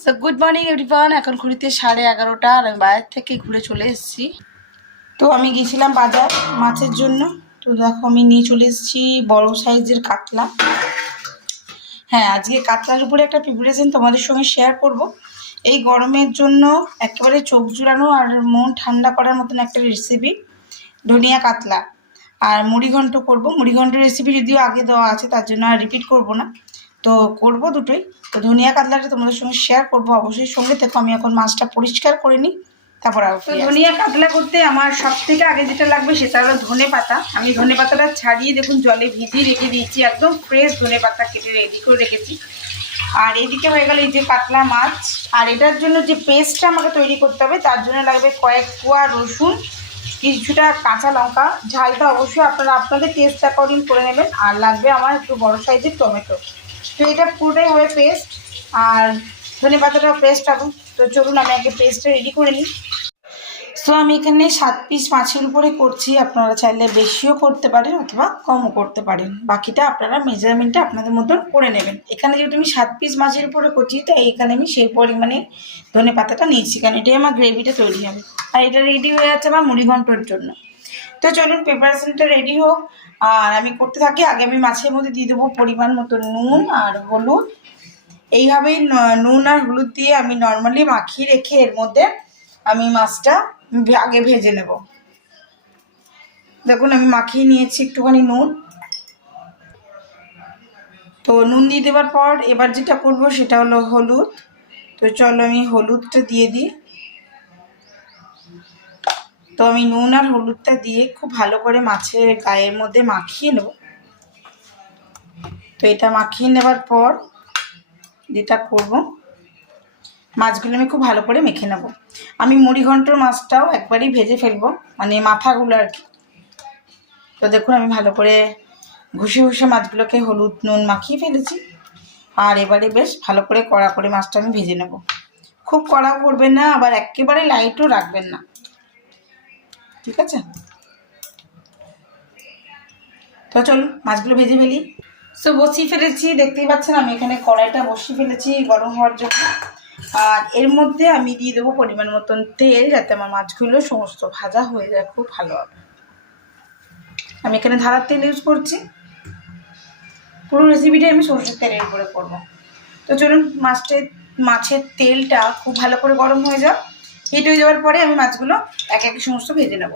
So good morning everyone. এখন ঘুরিতে 11:30 আর আমি বাইরে থেকে ঘুরে চলে এসেছি। তো আমি গেছিলাম বাজার মাছের জন্য। তো দেখো আমি নিয়ে চলে এসেছি বড় সাইজের কাতলা। হ্যাঁ, আজকে কাতলার উপরে একটা প্রিপারেশন তোমাদের সঙ্গে শেয়ার করব। এই গরমের জন্য একেবারে চোখ জুড়ানো আর মন ঠান্ডা করার মতন একটা রেসিপি, ধনিয়া কাতলা। আর মুড়িঘণ্ট করব। মুড়িঘণ্ট রেসিপি যদিও আগে দেওয়া আছে, তার জন্য আর রিপিট করব না। তো করব দুটোই। তো ধনিয়া কাতলাটা তোমাদের সঙ্গে শেয়ার করব, অবশ্যই সঙ্গে থেকো। আমি এখন মাছটা পরিষ্কার করে নিই, তারপর আর ধনিয়া কাতলা করতে আমার সব থেকে আগে যেটা লাগবে সেটা হলো ধনে পাতা। আমি ধনে পাতাটা ছাড়িয়ে দেখুন জলে ভিজিয়ে রেখে দিয়েছি, একদম ফ্রেশ ধনে পাতা কেটে রেডি করে রেখেছি। আর এদিকে হয়ে গেল এই যে কাতলা মাছ। আর এটার জন্য যে পেস্টটা আমাকে তৈরি করতে হবে, তার জন্য লাগবে কয়েক কোয়া রসুন, কিছুটা কাঁচা লঙ্কা, ঝালটা অবশ্যই আপনারা আপনাদের টেস্ট অ্যাকর্ডিং করে নেবেন। আর লাগবে আমার একটু বড় সাইজের টমেটো। তো এটা পুরোটাই হবে পেস্ট, আর ধনে পাতাটাও পেস্ট হবে। তো চলুন আমি আগে পেস্টটা রেডি করে নিই। সো আমি এখানে 7 পিস মাছের উপরে করছি। আপনারা চাইলে বেশিও করতে পারেন অথবা কমও করতে পারেন, বাকিটা আপনারা মেজারমেন্টে আপনাদের মতন করে নেবেন। এখানে যেহেতু আমি 7 পিস মাছের উপরে করছি, তাই এখানে আমি সেই পরিমাণে ধনে পাতাটা নিয়েছি, কারণ এটাই আমার গ্রেভিটা তৈরি হবে। আর এটা রেডি হয়ে যাচ্ছে আমার মুড়িঘণ্টর জন্য। তো চলুন প্রিপারেশনটা রেডি হোক আর আমি করতে থাকি। আগে আমি মাছের মধ্যে দিয়ে দেবো পরিমাণ মতো নুন আর হলুদ। এইভাবেই নুন আর হলুদ দিয়ে আমি নর্মালি মাখিয়ে রেখে এর মধ্যে আমি মাছটা আগে ভেজে নেব। দেখুন আমি মাখিয়ে নিয়েছি একটুখানি নুন। তো নুন দিয়ে দেওয়ার পর এবার যেটা করব সেটা হলো হলুদ। তো চলো আমি হলুদটা দিয়ে দিই। তো আমি নুন আর হলুদটা দিয়ে খুব ভালো করে মাছের গায়ের মধ্যে মাখিয়ে নেব। তো এটা মাখিয়ে নেবার পর যেটা করব, মাছগুলো আমি খুব ভালো করে মেখে নেব। আমি মুড়িঘণ্টর মাছটাও একবারই ভেজে ফেলবো, মানে মাথাগুলো আর কি। তো দেখুন আমি ভালো করে ঘষে ঘষে মাছগুলোকে হলুদ নুন মাখিয়ে ফেলেছি। আর এবারে বেশ ভালো করে কড়া করে মাছটা আমি ভেজে নেব। খুব কড়া করবেন না, আবার একেবারে লাইটও রাখবেন না, ঠিক আছে? তো চলুন মাছগুলো ভেজে ফেলি। সো বসিয়ে ফেলেছি, দেখতেই পাচ্ছেন আমি এখানে কড়াইটা বসিয়ে ফেলেছি গরম হওয়ার জন্য। আর এর মধ্যে আমি দিয়ে দেবো পরিমাণ মতন তেল, যাতে আমার মাছগুলো সমস্ত ভাজা হয়ে যায় খুব ভালো হবে। আমি এখানে ধারার তেল ইউজ করছি। পুরো রেসিপিটাই আমি সরষের তেলের উপরে করবো। তো চলুন মাছের তেলটা খুব ভালো করে গরম হয়ে যাও। হিট হয়ে যাওয়ার পরে আমি মাছগুলো এক এক সমস্ত ভেজে নেব।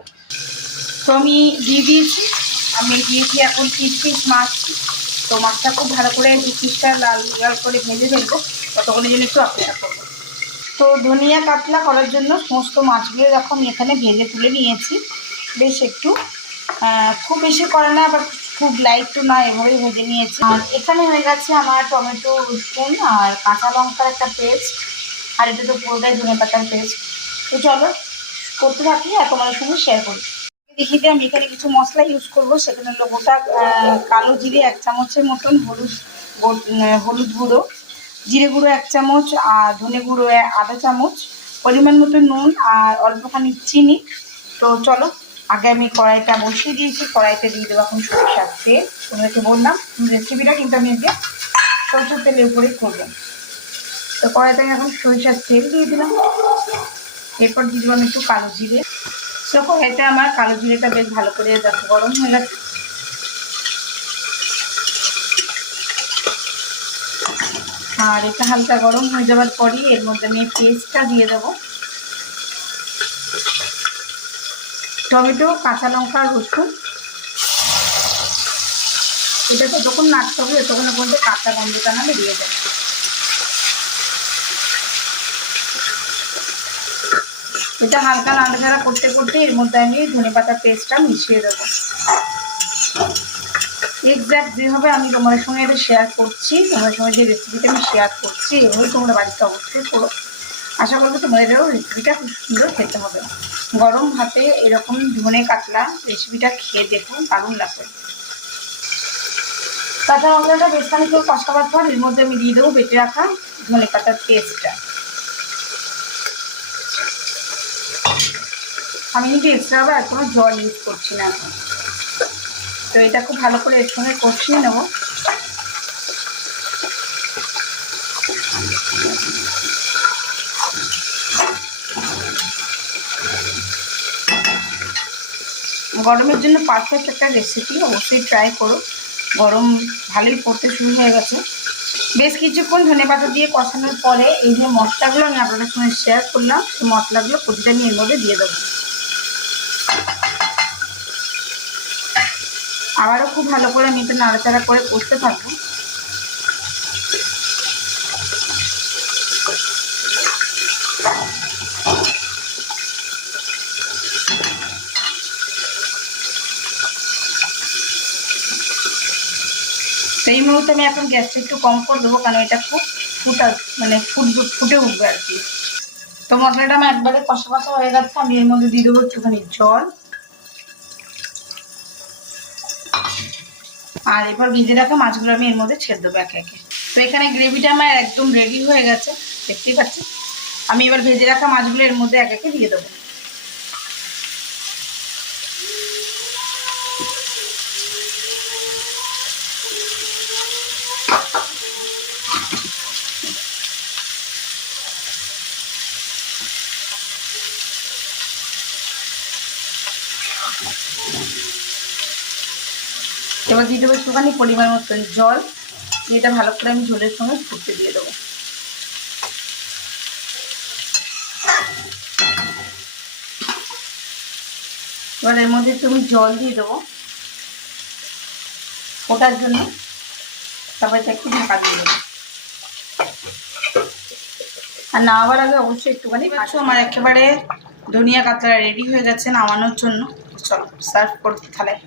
তো আমি দিয়ে দিয়েছি, আমি দিয়েছি এখন 3 পিস মাছ। তো মাছটা খুব ভালো করে 2 পিসটা লাল লাল করে ভেজে ফেলবো, ততক্ষণের জন্য একটু অপেক্ষা করবো। তো ধনিয়া কাতলা করার জন্য সমস্ত মাছগুলো দেখো আমি এখানে ভেজে তুলে নিয়েছি। বেশ একটু খুব বেশি করে না, আবার খুব লাইট টু না, এভাবেই ভেজে নিয়েছি। আর এখানে হয়ে গেছে আমার টমেটো, রসুন আর কাঁচা লঙ্কার একটা পেস্ট। আর এটা তো পুরোটাই ধনে পাতার পেস্ট। তো চলো করতে থাকি আর তোমাদের সঙ্গে শেয়ার করি। দেখিতে আমি এখানে কিছু মশলা ইউজ করবো। সেখানে হলো গোটা কালো জিরে 1 চামচের মতন, হলুদ গুঁড়ো, জিরে গুঁড়ো 1 চামচ, আর ধনে গুঁড়ো আধা চামচ, পরিমাণ মতো নুন আর অল্পখানি চিনি। তো চলো আগে আমি কড়াইটা বসিয়ে দিয়েছি, কড়াইতে দিয়ে দেবো এখন সরিষার তেল। তোমাদেরকে বললাম রেসিপিটা কিন্তু আমি আজকে সরষের তেলের উপরেই করবো। তো কড়াইতে আমি এখন সরিষার তেল দিয়ে দিলাম। এরপর দিয়ে দেবো আমি একটু কালো জিরে। তো কড়াইতে আমার কালো জিরেটা বেশ ভালো করে দেখো গরম হয়ে গেছে। আর এটা হালকা গরম হয়ে যাওয়ার পরই এর মধ্যে আমি পেস্টটা দিয়ে দেবো। টমেটো, কাঁচা লঙ্কা, রসুন, এটা যতক্ষণ নাড়তে হবে ততক্ষণ পর্যন্ত কাঁচা গন্ধটা না বেরিয়ে যায়। এটা হালকা নাড়াচাড়া করতে করতে এর মধ্যে আমি ধনেপাতা পেস্টটা মিশিয়ে দেবো। এক্স্যাক্ট যেভাবে আমি তোমাদের সঙ্গে এটা শেয়ার করছি, তোমাদের সঙ্গে যে রেসিপিটা আমি শেয়ার করছি, এভাবেই তোমরা বাড়িতে অবশ্যই করো। আশা করবো তোমাদেরও রেসিপিটা খুব সুন্দর খেতে হবে। গরম ভাতে এরকম ধনে কাতলা রেসিপিটা খেয়ে দেখুন, দারুণ লাগবে। কাঁচা লঙ্কাটা বেশ খানিকটা কষাবার পর এর মধ্যে আমি দিয়ে দেবো বেটে রাখা ধনে পাতার পেস্টটা। আমি কিন্তু এক্সট্রা আবার কোনো জল ইউজ করছি না এখন। তো এটা খুব ভালো করে এর সঙ্গে কষিয়ে নেব। গরমের জন্য পারফেক্ট একটা রেসিপি, অবশ্যই ট্রাই করো। গরম ভালোই পড়তে শুরু হয়ে গেছে। বেশ কিছুক্ষণ ধনেপাতা দিয়ে কষানোর পরে এই যে মশলাগুলো আমি আপনাদের সঙ্গে শেয়ার করলাম, সেই মশলাগুলো প্রতিটা আমি এর মধ্যে দিয়ে দেবো। আবারও খুব ভালো করে আমি একটু নাড়াচাড়া করে কষতে থাকবো। এই মুহূর্তে আমি এখন গ্যাসটা একটু কম করে দেবো, কারণ এটা খুব ফুটে উঠবে আর কি। তো মশলাটা আমার একবারে কষা কষা হয়ে গেছে। আমি এর মধ্যে দিয়ে দেবো একটুখানি জল, আর এবার ভিজে রাখা মাছগুলো আমি এর মধ্যে ছেড়ে দেবো একে একে। তো এখানে গ্রেভিটা আমার একদম রেডি হয়ে গেছে, দেখতেই পাচ্ছি। আমি এবার ভেজে রাখা মাছগুলো এর মধ্যে একে একে দিয়ে দেবো। এবার দিয়ে দেবো একটুখানি পরিমাণ মতন জল, এটা ভালো করে আমি ঝোলের সঙ্গে ফুটতে দিয়ে দেবো। এবার এর মধ্যে একটু আমি জল দিয়ে দেবো ফোটার জন্য, তারপর এটা একটু ঢাকা দিয়ে দেবো। আর নামাবার আগে অবশ্যই একটুখানি আমার একেবারে ধনিয়া কাতলা রেডি হয়ে গেছে নামানোর জন্য। চলো সার্ভ করতে থালায়।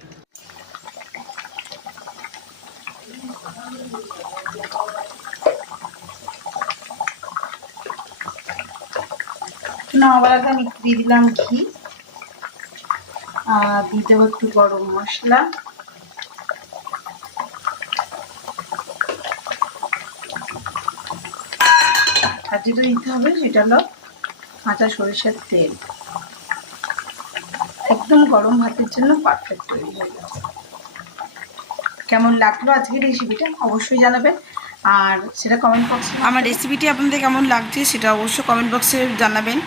নামাবার আগে আমি দিয়ে দিলাম ঘি, আর দিয়ে দেবো একটু গরম মশলা, আর যেটা দিতে হবে সেটা হলো কাঁচা সরিষার তেল। একদম গরম ভাতের জন্য পারফেক্ট তৈরি হয়ে গেছে। কেমন লাগলো আজকের রেসিপিটা অবশ্যই জানাবেন, আর সেটা কমেন্ট বক্সে। আমার রেসিপিটি আপনাদের কেমন লাগছে সেটা অবশ্যই কমেন্ট বক্সে জানাবেন।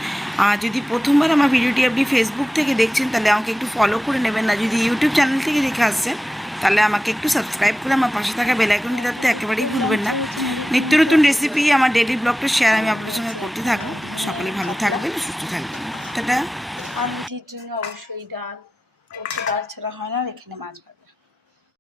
আর যদি প্রথমবার আমার ভিডিওটি আপনি ফেসবুক থেকে দেখছেন তাহলে আমাকে একটু ফলো করে নেবেন, আর যদি ইউটিউব চ্যানেল থেকে দেখে আসছেন তাহলে আমাকে একটু সাবস্ক্রাইব করে আমার পাশে থাকা বেল আইকনটি ধরতে একেবারেই ভুলবেন না। নিত্য নতুন রেসিপি আমার ডেইলি ব্লগটা শেয়ার আমি আপনাদের সঙ্গে করতে থাকবো। সকলে ভালো থাকবেন, সুস্থ থাকবেন। টাটা। আমুঠির জন্য অবশ্যই ডাল, ডাল ছাড়া হয় না, এখানে মাছ ভাজা।